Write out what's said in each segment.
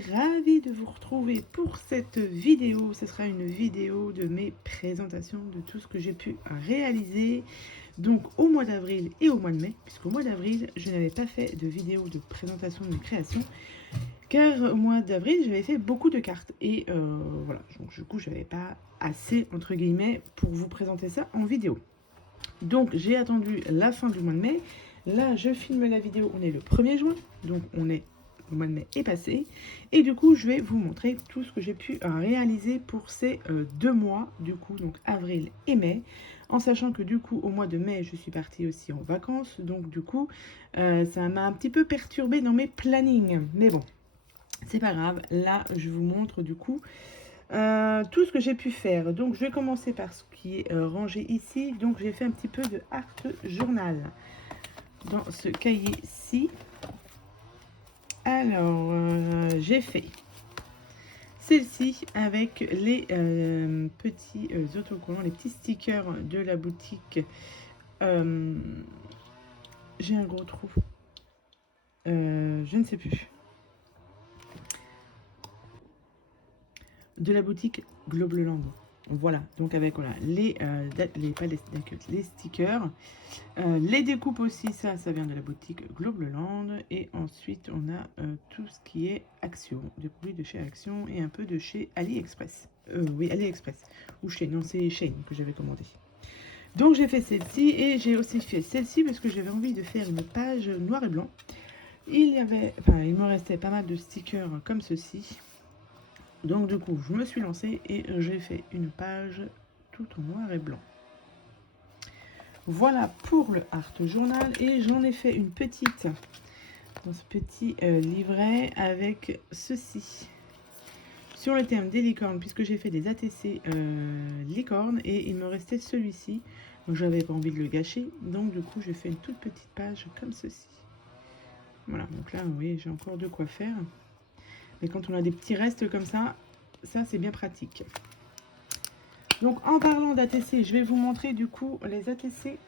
suis ravie de vous retrouver pour cette vidéo. Ce sera une vidéo de mes présentations de tout ce que j'ai pu réaliser donc au mois d'avril et au mois de mai, puisqu'au mois d'avril je n'avais pas fait de vidéo de présentation de mes créations, car au mois d'avril j'avais fait beaucoup de cartes et voilà, donc du coup j'avais pas assez entre guillemets pour vous présenter ça en vidéo. Donc j'ai attendu la fin du mois de mai. Là je filme la vidéo, on est le 1er juin, donc le mois de mai est passé. Et du coup je vais vous montrer tout ce que j'ai pu réaliser pour ces 2 mois, du coup donc avril et mai. En sachant que du coup au mois de mai je suis partie aussi en vacances, donc du coup ça m'a un petit peu perturbée dans mes plannings. Mais bon, c'est pas grave, là je vous montre du coup tout ce que j'ai pu faire. Donc je vais commencer par ce qui est rangé ici. Donc j'ai fait un petit peu de art journal dans ce cahier-ci. Alors j'ai fait celle-ci avec les petits autocollants, les petits stickers de la boutique. J'ai un gros trou. Je ne sais plus. De la boutique Globleland. Voilà, donc avec voilà, les stickers, les découpes aussi, ça vient de la boutique Globleland. Et ensuite, on a tout ce qui est Action, des produits de chez Action et un peu de chez AliExpress. Oui, AliExpress. Ou Shein, non, c'est Shein que j'avais commandé. Donc j'ai fait celle-ci et j'ai aussi fait celle-ci parce que j'avais envie de faire une page noir et blanc. Il me restait pas mal de stickers comme ceci. Donc du coup, je me suis lancée et j'ai fait une page tout en noir et blanc. Voilà pour le art journal et j'en ai fait une petite dans ce petit livret avec ceci. Sur le thème des licornes, puisque j'ai fait des ATC licornes et il me restait celui-ci. Donc j'avais pas envie de le gâcher. Donc du coup, j'ai fait une toute petite page comme ceci. Voilà, donc là, vous voyez, j'ai encore de quoi faire. Mais quand on a des petits restes comme ça c'est bien pratique. Donc en parlant d'ATC, je vais vous montrer du coup les ATC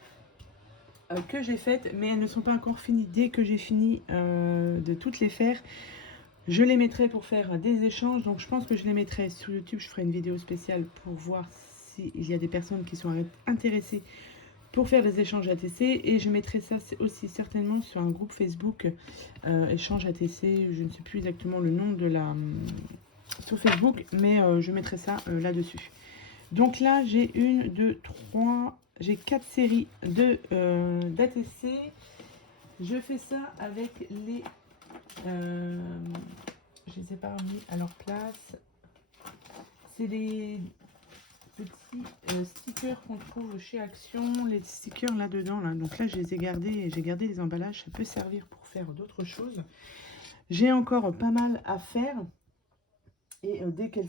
que j'ai faites, mais elles ne sont pas encore finies. Dès que j'ai fini de toutes les faire, je les mettrai pour faire des échanges. Donc je pense que je les mettrai sur YouTube. Je ferai une vidéo spéciale pour voir s'il y a des personnes qui sont intéressées pour faire des échanges ATC. Et je mettrai ça aussi certainement sur un groupe Facebook échange ATC. Je ne sais plus exactement le nom de la... sur Facebook, mais je mettrai ça là-dessus. Donc là, j'ai 1, 2, 3, j'ai 4 séries d'ATC. Je fais ça avec les... je les ai pas remis à leur place. C'est des petits stickers qu'on trouve chez Action. Les stickers là-dedans. Là. Donc là, je les ai gardés et j'ai gardé les emballages. Ça peut servir pour faire d'autres choses. J'ai encore pas mal à faire. Et dès que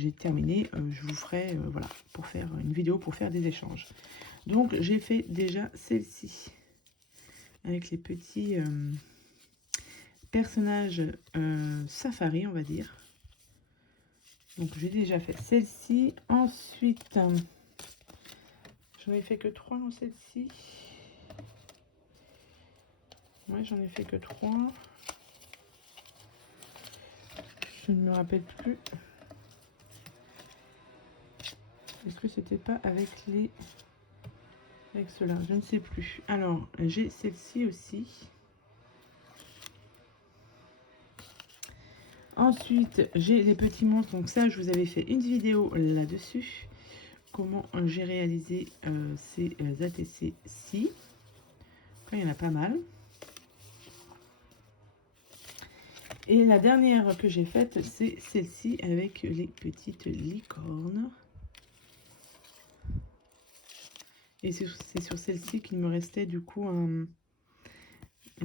j'ai terminé, je vous ferai voilà, pour faire une vidéo pour faire des échanges. Donc j'ai fait déjà celle-ci avec les petits personnages safari, on va dire. Donc j'ai déjà fait celle-ci. Ensuite, j'en ai fait que 3 dans celle-ci. Ouais, j'en ai fait que 3. Je ne me rappelle plus. Est-ce que c'était pas avec cela? Je ne sais plus. Alors, j'ai celle-ci aussi. Ensuite, j'ai les petits monstres. Donc ça, je vous avais fait une vidéo là-dessus. Comment j'ai réalisé ces ATC-ci. Il y en a pas mal. Et la dernière que j'ai faite, c'est celle-ci avec les petites licornes. Et c'est sur celle-ci qu'il me restait du coup un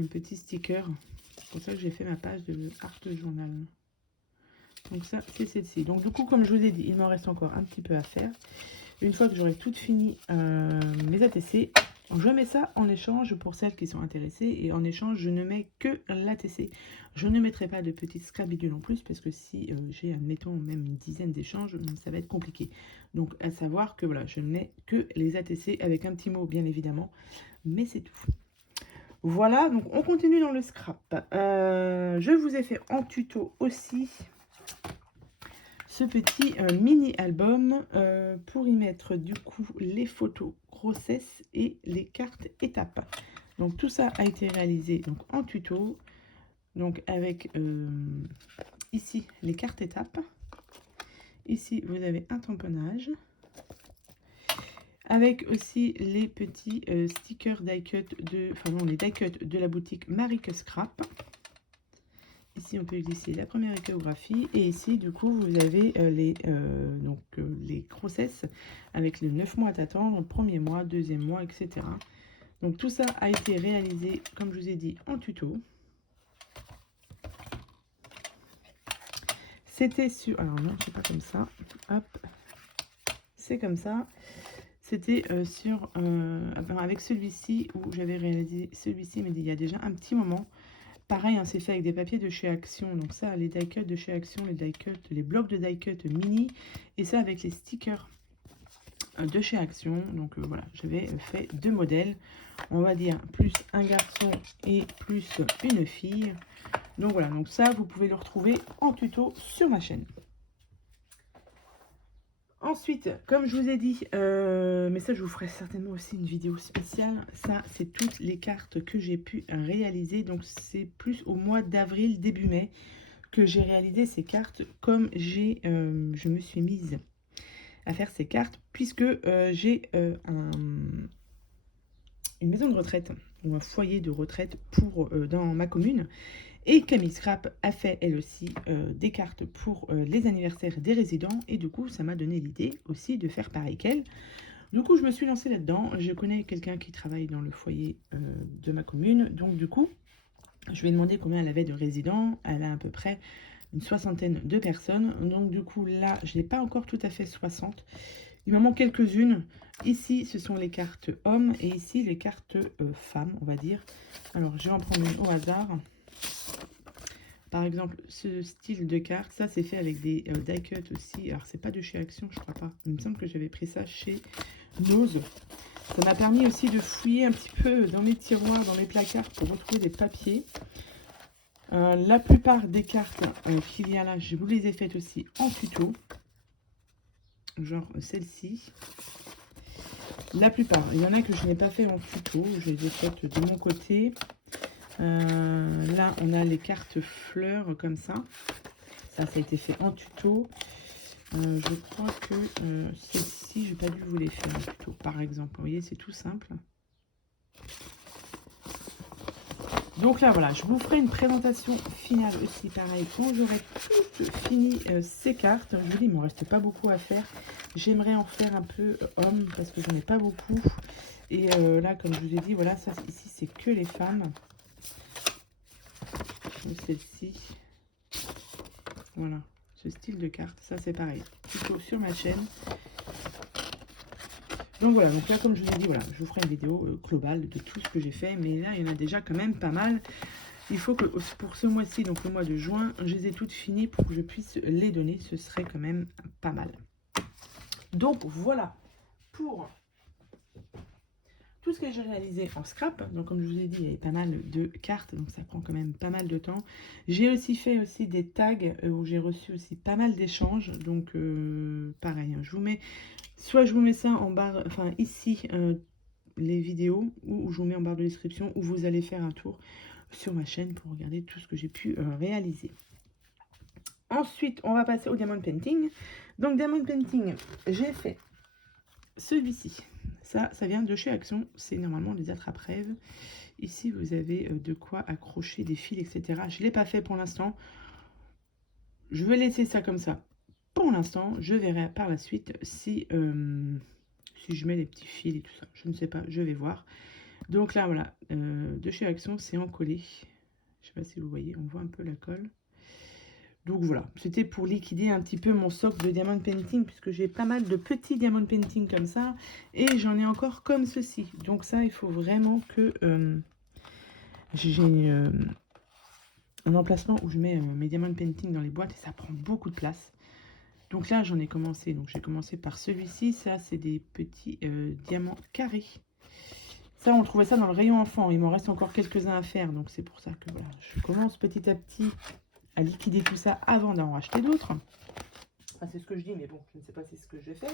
petit sticker. C'est pour ça que j'ai fait ma page de art journal. Donc ça, c'est celle-ci. Donc du coup, comme je vous ai dit, il m'en reste encore un petit peu à faire. Une fois que j'aurai tout fini mes ATC, je mets ça en échange pour celles qui sont intéressées. Et en échange, je ne mets que l'ATC. Je ne mettrai pas de petites scrabidules en plus parce que si j'ai, admettons, même une dizaine d'échanges, ça va être compliqué. Donc à savoir que voilà, je ne mets que les ATC avec un petit mot bien évidemment, mais c'est tout. Voilà, donc on continue dans le scrap. Je vous ai fait en tuto aussi ce petit mini album pour y mettre du coup les photos grossesse et les cartes étapes. Donc tout ça a été réalisé donc en tuto, donc avec ici les cartes étapes. Ici vous avez un tamponnage avec aussi les petits stickers die cut les die cut de la boutique Marique Scrap. Ici, on peut glisser la première échographie. Et ici, du coup, vous avez les grossesses avec les 9 mois à t'attendre, premier mois, deuxième mois, etc. Donc, tout ça a été réalisé, comme je vous ai dit, en tuto. C'était sur... Alors non, c'est pas comme ça. Hop. C'est comme ça. C'était avec celui-ci où j'avais réalisé celui-ci, mais il y a déjà un petit moment. Pareil, hein, c'est fait avec des papiers de chez Action. Donc ça, les die cuts de chez Action, les die cuts, les blocs de die cut mini. Et ça avec les stickers de chez Action. Donc voilà, j'avais fait 2 modèles. On va dire plus un garçon et plus une fille. Donc voilà, donc ça, vous pouvez le retrouver en tuto sur ma chaîne. Ensuite, comme je vous ai dit, mais ça je vous ferai certainement aussi une vidéo spéciale, ça c'est toutes les cartes que j'ai pu réaliser, donc c'est plus au mois d'avril, début mai, que j'ai réalisé ces cartes, comme je me suis mise à faire ces cartes, puisque j'ai une maison de retraite, ou un foyer de retraite dans ma commune. Et Camille Scrap a fait, elle aussi, des cartes pour les anniversaires des résidents. Et du coup, ça m'a donné l'idée aussi de faire pareil qu'elle. Du coup, je me suis lancée là-dedans. Je connais quelqu'un qui travaille dans le foyer de ma commune. Donc, du coup, je lui ai demandé combien elle avait de résidents. Elle a à peu près une 60aine de personnes. Donc, du coup, là, je n'ai pas encore tout à fait 60. Il m'en manque quelques-unes. Ici, ce sont les cartes hommes. Et ici, les cartes femmes, on va dire. Alors, je vais en prendre une au hasard. Par exemple, ce style de carte, ça c'est fait avec des die cut aussi. Alors, c'est pas de chez Action, je crois pas. Il me semble que j'avais pris ça chez Nose. Ça m'a permis aussi de fouiller un petit peu dans mes tiroirs, dans mes placards pour retrouver des papiers. La plupart des cartes qu'il y a là, je vous les ai faites aussi en tuto. Genre celle-ci. La plupart. Il y en a que je n'ai pas fait en tuto. Je les ai faites de mon côté. Là, on a les cartes fleurs comme ça. Ça a été fait en tuto. Je crois que celle-ci, j'ai pas dû vous les faire en tuto, par exemple. Vous voyez, c'est tout simple. Donc là, voilà, je vous ferai une présentation finale aussi, pareil, quand j'aurai tout fini ces cartes. Je vous dis, il ne me reste pas beaucoup à faire. J'aimerais en faire un peu homme, parce que j'en ai pas beaucoup. Et là, comme je vous ai dit, voilà, ça ici, c'est que les femmes. Celle-ci. Voilà, ce style de carte, ça c'est pareil, plutôt sur ma chaîne. Donc voilà, donc là comme je vous ai dit, voilà, je vous ferai une vidéo globale de tout ce que j'ai fait, mais là il y en a déjà quand même pas mal. Il faut que pour ce mois-ci, donc le mois de juin, je les ai toutes finies pour que je puisse les donner, ce serait quand même pas mal. Donc voilà pour tout ce que j'ai réalisé en scrap. Donc comme je vous ai dit, il y avait pas mal de cartes, donc ça prend quand même pas mal de temps. J'ai aussi fait aussi des tags où j'ai reçu aussi pas mal d'échanges. Donc pareil, hein, je vous mets, soit je vous mets ça en barre, enfin ici, les vidéos, ou je vous mets en barre de description, où vous allez faire un tour sur ma chaîne pour regarder tout ce que j'ai pu réaliser. Ensuite, on va passer au diamond painting. Donc diamond painting, j'ai fait celui-ci. Ça vient de chez Action, c'est normalement les attrape-rêves. Ici, vous avez de quoi accrocher des fils, etc. Je ne l'ai pas fait pour l'instant. Je vais laisser ça comme ça pour l'instant. Je verrai par la suite si je mets des petits fils et tout ça. Je ne sais pas, je vais voir. Donc là, voilà, de chez Action, c'est en collé. Je ne sais pas si vous voyez, on voit un peu la colle. Donc voilà, c'était pour liquider un petit peu mon socle de diamond painting, puisque j'ai pas mal de petits diamond painting comme ça, et j'en ai encore comme ceci. Donc ça, il faut vraiment que j'ai un emplacement où je mets mes diamond painting dans les boîtes, et ça prend beaucoup de place. Donc là, j'en ai commencé. Donc j'ai commencé par celui-ci. Ça, c'est des petits diamants carrés. Ça, on trouvait ça dans le rayon enfant. Il m'en reste encore quelques-uns à faire. Donc, c'est pour ça que voilà, je commence petit à petit à liquider tout ça avant d'en racheter d'autres. Enfin, c'est ce que je dis, mais bon, je ne sais pas si c'est ce que je vais faire.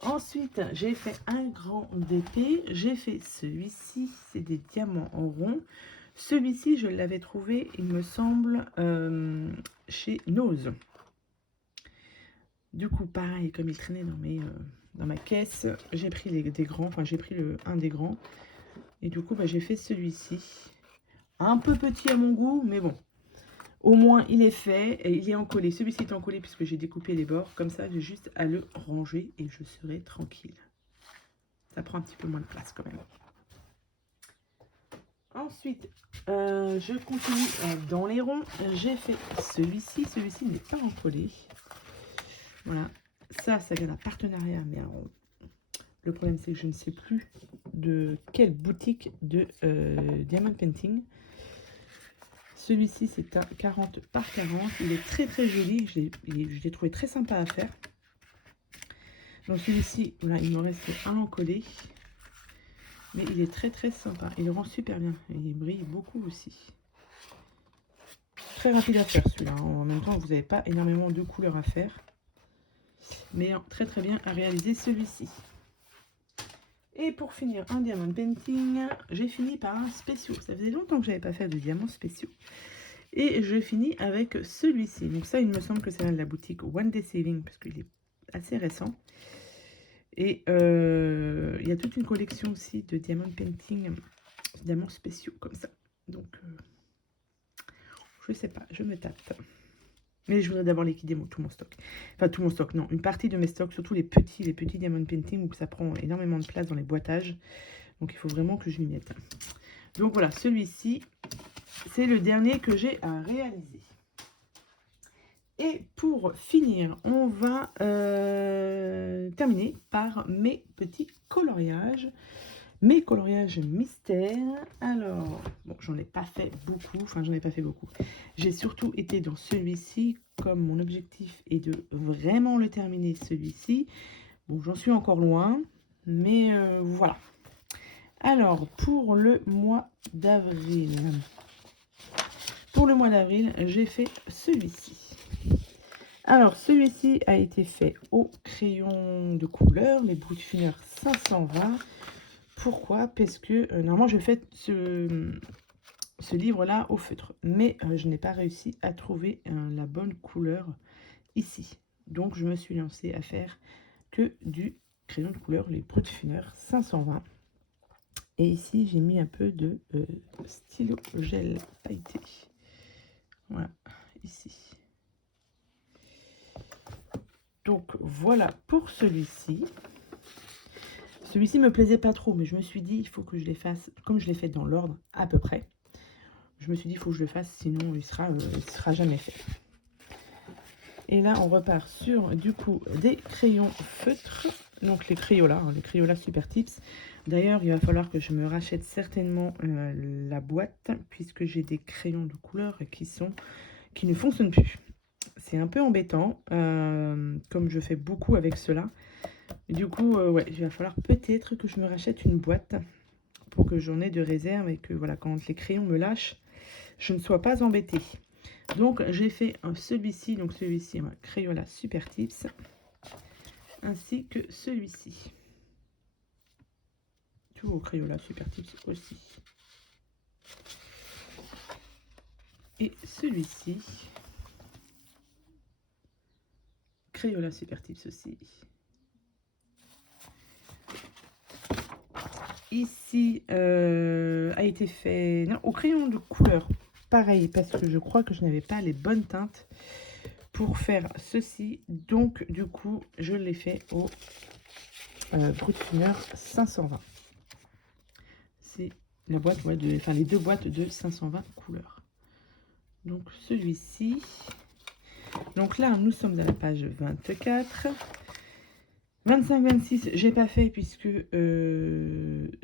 Ensuite, j'ai fait un grand d'épée. J'ai fait celui-ci. C'est des diamants en rond. Celui-ci, je l'avais trouvé, il me semble, chez Nose. Du coup, pareil, comme il traînait dans ma caisse, j'ai pris des grands. Enfin, j'ai pris un des grands. Et du coup, bah, j'ai fait celui-ci. Un peu petit à mon goût, mais bon. Au moins, il est fait et il est encollé. Celui-ci est encollé puisque j'ai découpé les bords. Comme ça, j'ai juste à le ranger et je serai tranquille. Ça prend un petit peu moins de place quand même. Ensuite, je continue dans les ronds. J'ai fait celui-ci. Celui-ci n'est pas encollé. Voilà. Ça vient d'un partenariat. Mais alors, le problème, c'est que je ne sais plus de quelle boutique de Diamond Painting. Celui-ci, c'est un 40 par 40. Il est très très joli. Je l'ai trouvé très sympa à faire. Donc celui-ci, voilà, il me reste un encollé. Mais il est très très sympa. Il rend super bien. Et il brille beaucoup aussi. Très rapide à faire celui-là. En même temps, vous n'avez pas énormément de couleurs à faire. Mais très très bien à réaliser celui-ci. Et pour finir un diamant painting, j'ai fini par un spéciaux. Ça faisait longtemps que je n'avais pas fait de diamants spéciaux. Et je finis avec celui-ci. Donc ça, il me semble que c'est de la boutique One Day Saving, parce qu'il est assez récent. Et il y a toute une collection aussi de diamant painting, diamants spéciaux comme ça. Donc, je sais pas, je me tâte. Mais je voudrais d'abord liquider tout mon stock. Enfin, tout mon stock, non. Une partie de mes stocks, surtout les petits diamond painting où ça prend énormément de place dans les boîtages. Donc, il faut vraiment que je m'y mette. Donc, voilà, celui-ci, c'est le dernier que j'ai à réaliser. Et pour finir, on va terminer par mes petits coloriages. Mes coloriages mystères. Alors, bon, j'en ai pas fait beaucoup. Enfin, j'en ai pas fait beaucoup. J'ai surtout été dans celui-ci, comme mon objectif est de vraiment le terminer, celui-ci. Bon, j'en suis encore loin, mais voilà. Alors, pour le mois d'avril. Pour le mois d'avril, j'ai fait celui-ci. Alors, celui-ci a été fait au crayon de couleur, les Brutfiner 520. Pourquoi? Parce que normalement, je fais ce livre-là au feutre. Mais je n'ai pas réussi à trouver la bonne couleur ici. Donc, je me suis lancée à faire que du crayon de couleur, les Brutfiner 520. Et ici, j'ai mis un peu de stylo gel pailleté. Voilà, ici. Donc, voilà pour celui-ci. Celui-ci me plaisait pas trop, mais je me suis dit, il faut que je les fasse, comme je l'ai fait dans l'ordre, à peu près. Je me suis dit, il faut que je le fasse, sinon il sera jamais fait. Et là, on repart sur, du coup, des crayons feutres. Donc, les Crayola, les Crayola Super Tips. D'ailleurs, il va falloir que je me rachète certainement la boîte, puisque j'ai des crayons de couleur qui ne fonctionnent plus. C'est un peu embêtant, comme je fais beaucoup avec cela. Du coup, ouais, il va falloir peut-être que je me rachète une boîte pour que j'en ai de réserve et que voilà, quand les crayons me lâchent, je ne sois pas embêtée. Donc, j'ai fait celui-ci, donc celui-ci, Crayola Super Tips, ainsi que celui-ci. Tout au Crayola Super Tips aussi. Et celui-ci, Crayola Super Tips aussi. Ici a été fait au crayon de couleur, pareil, parce que je crois que je n'avais pas les bonnes teintes pour faire ceci. Donc, du coup, je l'ai fait au Brutfiner 520. C'est la boîte, ouais, les deux boîtes de 520 couleurs. Donc, celui-ci. Donc là, nous sommes à la page 24. 25-26, j'ai pas fait puisque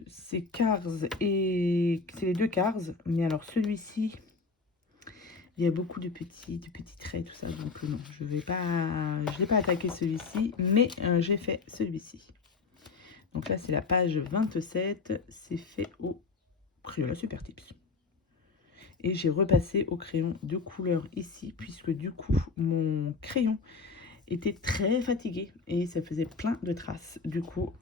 c'est Cars et c'est les deux Cars. Mais alors celui-ci, il y a beaucoup de petits traits, tout ça. Donc non, je l'ai pas attaqué celui-ci, mais j'ai fait celui-ci. Donc là, c'est la page 27. C'est fait au Crayola Super Tips. Et j'ai repassé au crayon de couleur ici, puisque du coup, mon crayon était très fatigué et ça faisait plein de traces. Du coup,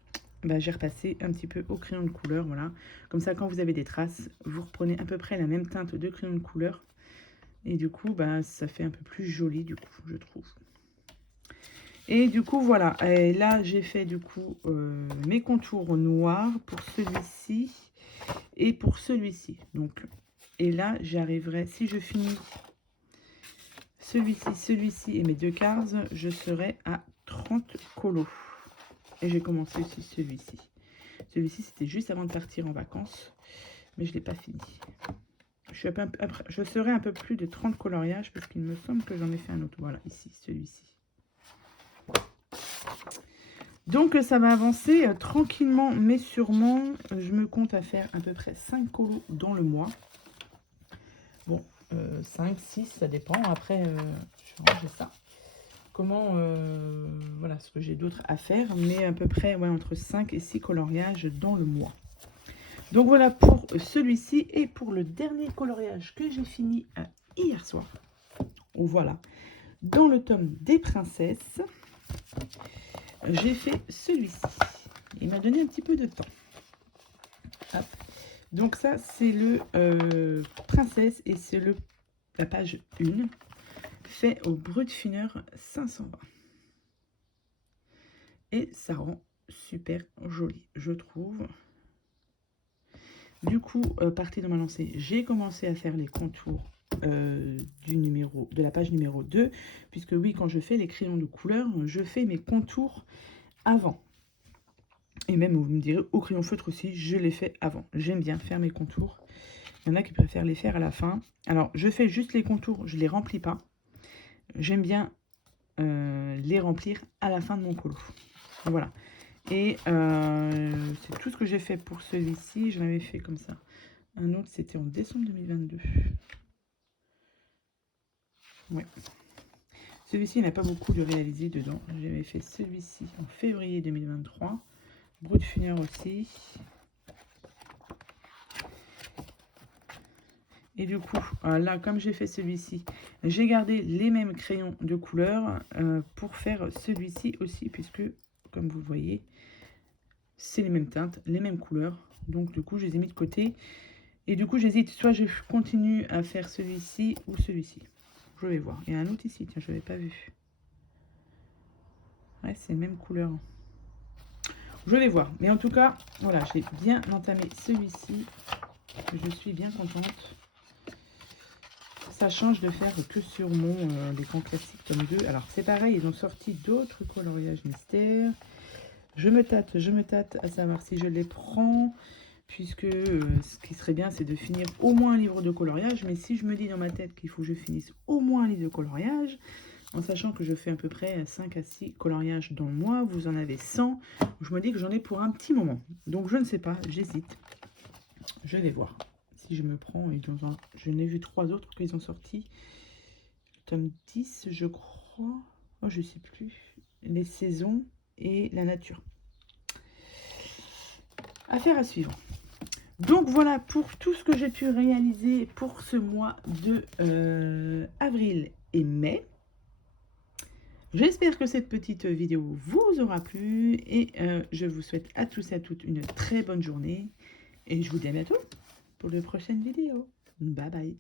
bah, j'ai repassé un petit peu au crayon de couleur, voilà. Comme ça, quand vous avez des traces, vous reprenez à peu près la même teinte de crayon de couleur. Et du coup, bah, ça fait un peu plus joli, du coup, je trouve. Et du coup, voilà. Et là, j'ai fait, du coup, mes contours noirs pour celui-ci et pour celui-ci. Donc, et là, j'arriverai, si je finis celui-ci et mes deux cases, je serai à 30 colos. Et j'ai commencé aussi celui-ci. Celui-ci, c'était juste avant de partir en vacances, mais je ne l'ai pas fini. Je serai un peu plus de 30 coloriages, parce qu'il me semble que j'en ai fait un autre. Voilà, ici, celui-ci. Donc, ça va avancer tranquillement, mais sûrement. Je me compte à faire à peu près 5 colos dans le mois. Bon, 5, 6, ça dépend. Après, je vais ranger ça. Comment, voilà ce que j'ai d'autre à faire, mais à peu près ouais, entre 5 et 6 coloriages dans le mois. Donc voilà pour celui-ci et pour le dernier coloriage que j'ai fini hier soir. Voilà, dans le tome des princesses, j'ai fait celui-ci. Il m'a donné un petit peu de temps. Hop. Donc ça, c'est le princesse et c'est la page 1. Fait au brut fineur 520. Et ça rend super joli, je trouve. Du coup, partie de ma lancée, j'ai commencé à faire les contours de la page numéro 2. Puisque oui, quand je fais les crayons de couleur, je fais mes contours avant. Et même, vous me direz, au crayon feutre aussi, je les fais avant. J'aime bien faire mes contours. Il y en a qui préfèrent les faire à la fin. Alors, je fais juste les contours, je ne les remplis pas. J'aime bien les remplir à la fin de mon colo. Voilà. Et c'est tout ce que j'ai fait pour celui-ci. Je l'avais fait comme ça. Un autre, c'était en décembre 2022. Ouais. Celui-ci, il n'a pas beaucoup de réalisé dedans. J'avais fait celui-ci en février 2023. Brut fineur aussi. Et du coup, là, comme j'ai fait celui-ci, j'ai gardé les mêmes crayons de couleur pour faire celui-ci aussi, puisque, comme vous le voyez, c'est les mêmes teintes, les mêmes couleurs. Donc, du coup, je les ai mis de côté. Et du coup, j'hésite, soit je continue à faire celui-ci ou celui-ci. Je vais voir. Il y a un autre ici, tiens, je n'avais pas vu. Ouais, c'est les mêmes couleurs. Je vais voir. Mais en tout cas, voilà, j'ai bien entamé celui-ci. Je suis bien contente. Ça change de faire que sur mon des grands classiques tome 2. Alors, c'est pareil, ils ont sorti d'autres coloriages mystères. Je me tâte à savoir si je les prends. Puisque ce qui serait bien, c'est de finir au moins un livre de coloriage. Mais si je me dis dans ma tête qu'il faut que je finisse au moins un livre de coloriage, en sachant que je fais à peu près 5 à 6 coloriages dans le mois, vous en avez 100, je me dis que j'en ai pour un petit moment. Donc je ne sais pas, j'hésite. Je vais voir si je me prends. Je n'ai vu 3 autres qu'ils ont sorti. Tome 10, je crois. Oh, je ne sais plus. Les saisons et la nature. Affaire à suivre. Donc voilà pour tout ce que j'ai pu réaliser pour ce mois de avril et mai. J'espère que cette petite vidéo vous aura plu et je vous souhaite à tous et à toutes une très bonne journée. Et je vous dis à bientôt pour de prochaines vidéos. Bye bye.